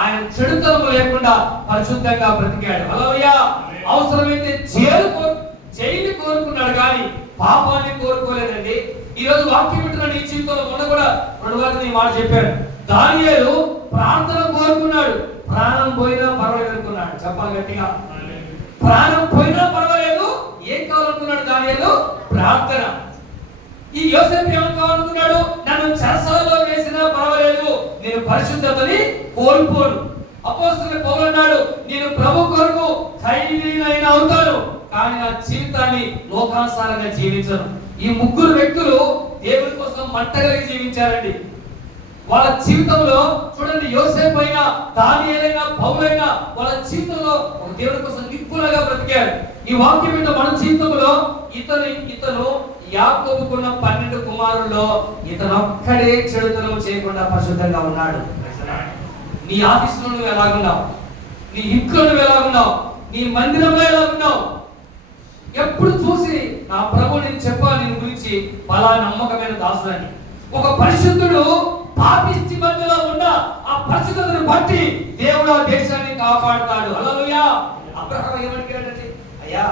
ఆయన చెడుతనం లేకుండా పరిశుద్ధంగా బ్రతికాడు. అలవయ్యా అవసరమైతే చేరు చేయని కోరుకున్నాడు కానీ పాపాన్ని కోరుకోలేదండి. ఈ రోజు వాక్యం పెట్టిన నీ జీవితంలో. మొన్న కూడా రెండు వారికి నీ మాట చెప్పాడు. దానియేలు ప్రార్థన కోరుకున్నాడు. ప్రాణం పోయినా పర్వాలేదు అనుకున్నాడు. చెప్పాలి గట్టిగా. ప్రాణం పోయినా పర్వాలేదు. ఏం కావాలనుకున్నాడు దానియేలు? ప్రార్థన. ఈ యోసేపు ఏం కావాలనుకున్నాడు నన్ను చెరసాలలో వేసినా పర్వాలేదు. నేను పరిశుద్ధతని కోల్పోను అపోస్తుల పౌలు అన్నాడు నేను ప్రభు కొరకు ఖైదీనైన అవుతాను కానీ నా జీవితాన్ని లోకానుసారంగా జీవించను. ఈ ముగ్గురు వ్యక్తులు దేవుని కోసం మంటగలిగి జీవించారండి. వాళ్ళ జీవితంలో చూడండి యోసేపు అయినా దానియేలైనా పౌలైనా వాళ్ళ జీవితంలో ఒక దేవుని కోసం నిప్పులగా బ్రతికారు. ఈ వాక్యం మీద మన జీవితంలో ఇతను ఇతను యాకోబుకున్న పన్నెండు కుమారుల్లో ఇతను ఒక్కడే చెడుతనం చేయకుండా పరిశుద్ధంగా ఉన్నాడు. నీ ఆఫీసులో నువ్వు ఎలాగున్నావు? నీ ఇంట్లో నువ్వు ఎలాగున్నావు? నీ మందిరంలో ఎలాగున్నావు? ఎప్పుడు చూసి నా ప్రభు నేను చెప్పాలి నేను గురించి పలా నమ్మకమైన దాసుడని. ఒక పరిశుద్ధుడు పాపిష్టి మధ్యలో ఉన్న ఆ పరిశుద్ధతను బట్టి దేవుడు ఆ దేశాన్ని కాపాడుతాడు. అలా అబ్రహం ఏమడిగాడంటే అయ్యా